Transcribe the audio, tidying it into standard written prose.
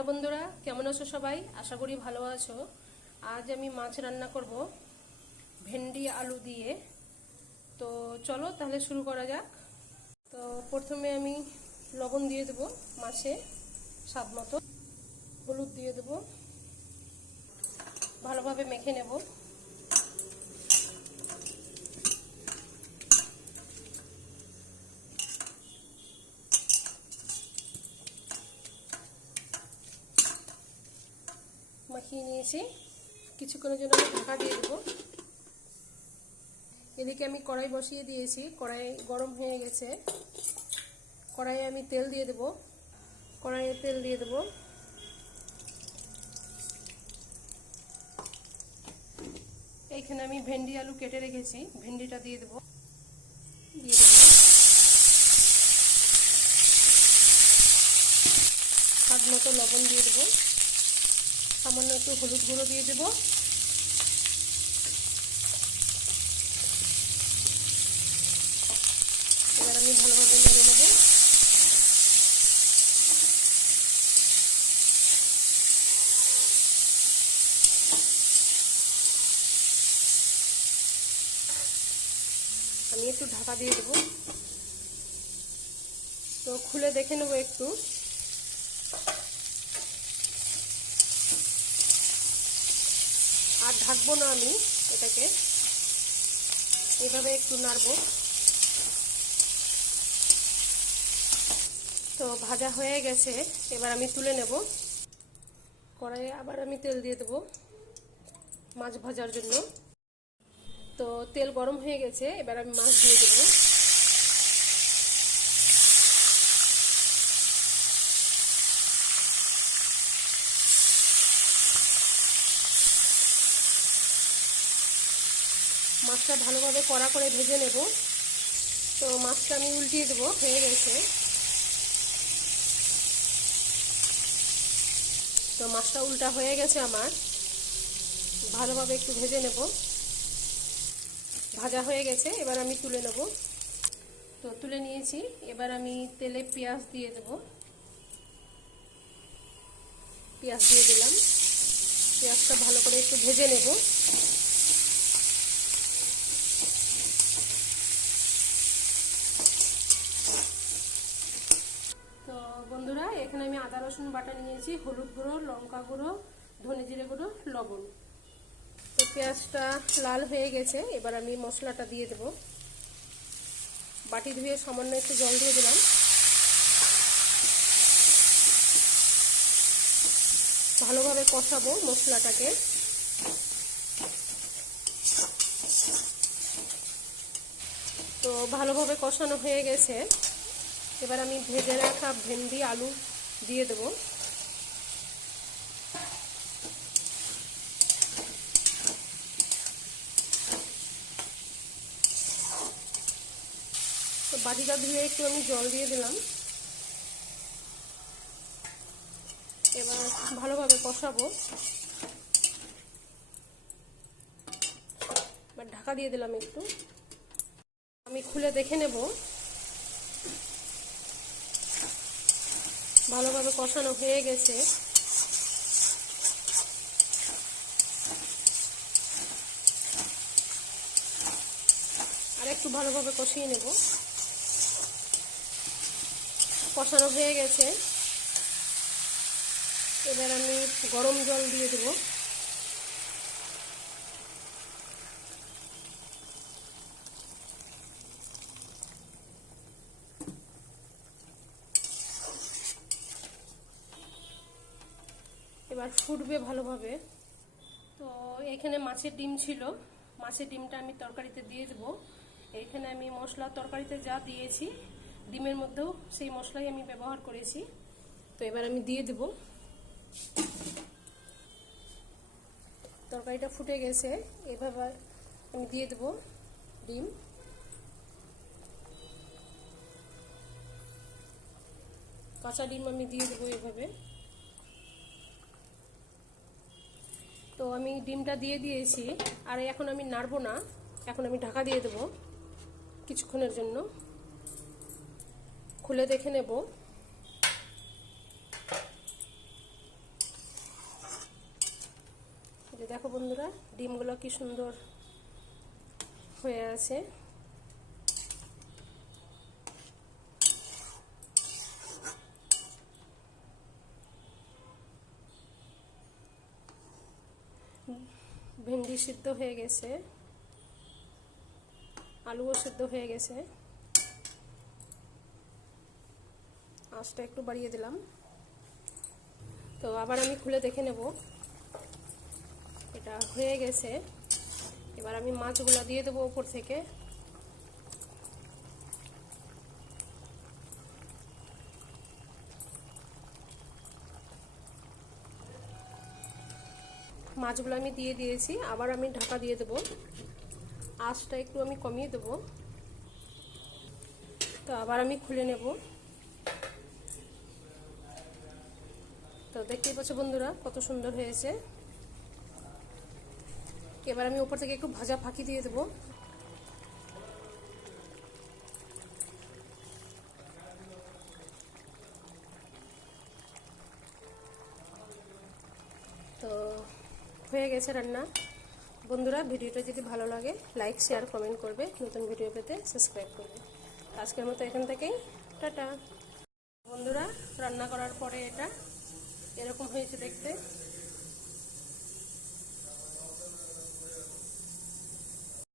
Hello বন্ধুরা, কেমন আছো সবাই? আশা করি ভালো আছো। আজ আমি মাছ রান্না করব ভেন্ডি আলু দিয়ে। তো চলো তাহলে শুরু করা যাক। তো প্রথমে আমি লবণ দিয়ে দেবো মাছে, স্বাদ মতো হলুদ দিয়ে দেবো, ভালোভাবে মেখে নেব। মাখিয়ে নিয়েছি, কিছুক্ষণের জন্য আমি ঢাকা দিয়ে দেবো। এদিকে আমি কড়াই বসিয়ে দিয়েছি, কড়াই গরম হয়ে গেছে। কড়াইয়ে আমি তেল দিয়ে দেবো, কড়াইয়ে তেল দিয়ে দেবো। এইখানে আমি ভেন্ডি আলু কেটে রেখেছি, ভেন্ডিটা দিয়ে দেবো। স্বাদ মতো লবণ দিয়ে দেবো, সামান্য একটু হলুদ গুঁড়ো দিয়ে দেবো। এবার আমি ভালোভাবে নেড়ে নেব। আমি একটু ঢাকা দিয়ে দেবো। তো খুলে দেখে নেবো একটু। আর ঢাকবো না আমি এটাকে, এইভাবে একটু নাড়বো। তো ভাজা হয়ে গেছে, এবার আমি তুলে নেব। কড়াইয়ে আবার আমি তেল দিয়ে দেবো মাছ ভাজার জন্য। তো তেল গরম হয়ে গেছে, এবার আমি মাছ দিয়ে দেবো। মাছটা ভালোভাবে কড়া করে ভেজে নেব। তো মাছটা আমি উল্টিয়ে দেবো, হয়ে গেছে। তো মাছটা উল্টা হয়ে গেছে আমার, ভালোভাবে একটু ভেজে নেব। ভাজা হয়ে গেছে, এবার আমি তুলে নেব। তো তুলে নিয়েছি, এবার আমি তেলে পেঁয়াজ দিয়ে দেব। পেঁয়াজ দিয়ে দিলাম, পেঁয়াজটা ভালো করে একটু ভেজে নেব। তো বন্ধুরা, এখানে আমি আদা রসুন বাটা নিয়েছি, হলুদ গুঁড়ো, লঙ্কা গুঁড়ো, ধনে জিরে গুঁড়ো, লবণ। তো পেঁয়াজটা লাল হয়ে গেছে, এবার আমি মশলাটা দিয়ে দেব। বাটি ধুয়ে সামান্য একটু জল দিয়ে দিলাম। ভালোভাবে কষাবো মশলাটাকে। তো ভালোভাবে কষানো হয়ে গেছে, এবার আমি ভেজে রাখা ভেন্ডি আলু দিয়ে দেব। তো বাটিটা ধুয়ে একটু আমি জল দিয়ে দিলাম। এবার ভালোভাবে কষাবো। এবার ঢাকা দিয়ে দিলাম একটু। আমি খুলে দেখে নেব। ভালোভাবে কষানো হয়ে গেছে। আর একটু ভালোভাবে কষিয়ে নেব। কষানো হয়ে গেছে, এবার আমি গরম জল দিয়ে দেব। এবার ফুটবে ভালোভাবে। তো এখানে মাছের ডিম ছিল, মাছের ডিমটা আমি তরকারিতে দিয়ে দেবো। এখানে আমি মশলা তরকারিতে যা দিয়েছি, ডিমের মধ্যেও সেই মশলাই আমি ব্যবহার করেছি। তো এবার আমি দিয়ে দেব। তরকারিটা ফুটে গেছে, এভাবে আমি দিয়ে দেব ডিম। কাঁচা ডিম আমি দিয়ে দেবো এভাবে। তো আমি ডিমটা দিয়ে দিয়েছি, আর এখন আমি নাড়বো না, এখন আমি ঢাকা দিয়ে দেবো কিছুক্ষণের জন্য। খুলে দেখে নেব। দেখো বন্ধুরা, ডিমগুলো কি সুন্দর হয়ে আছে। ভেন্ডি সিদ্ধ হয়ে গেছে, আলুও সিদ্ধ হয়ে গেছে। আঁচটা একটু বাড়িয়ে দিলাম। তো আবার আমি খুলে দেখে নেব, এটা হয়ে গেছে। এবার আমি মাছগুলো দিয়ে দেবো উপর থেকে। মাছগুলো আমি দিয়ে দিয়েছি, আবার আমি ঢাকা দিয়ে দেবো। আঁচটা একটু আমি কমিয়ে দেবো। তো আবার আমি খুলে নেব। তো দেখতেই পাচ্ছ বন্ধুরা কত সুন্দর হয়েছে। এবার আমি উপর থেকে একটু ভাজা ফাঁকি দিয়ে দেবো। তো হয়ে গেছে রান্না। বন্ধুরা ভিডিওটা যদি ভালো লাগে লাইক শেয়ার কমেন্ট করবে, নতুন ভিডিও পেতে সাবস্ক্রাইব করবে। আজকের মতো এখান থেকেই টাটা। বন্ধুরা রান্না করার পরে এটা এরকম হয়েছে দেখতে।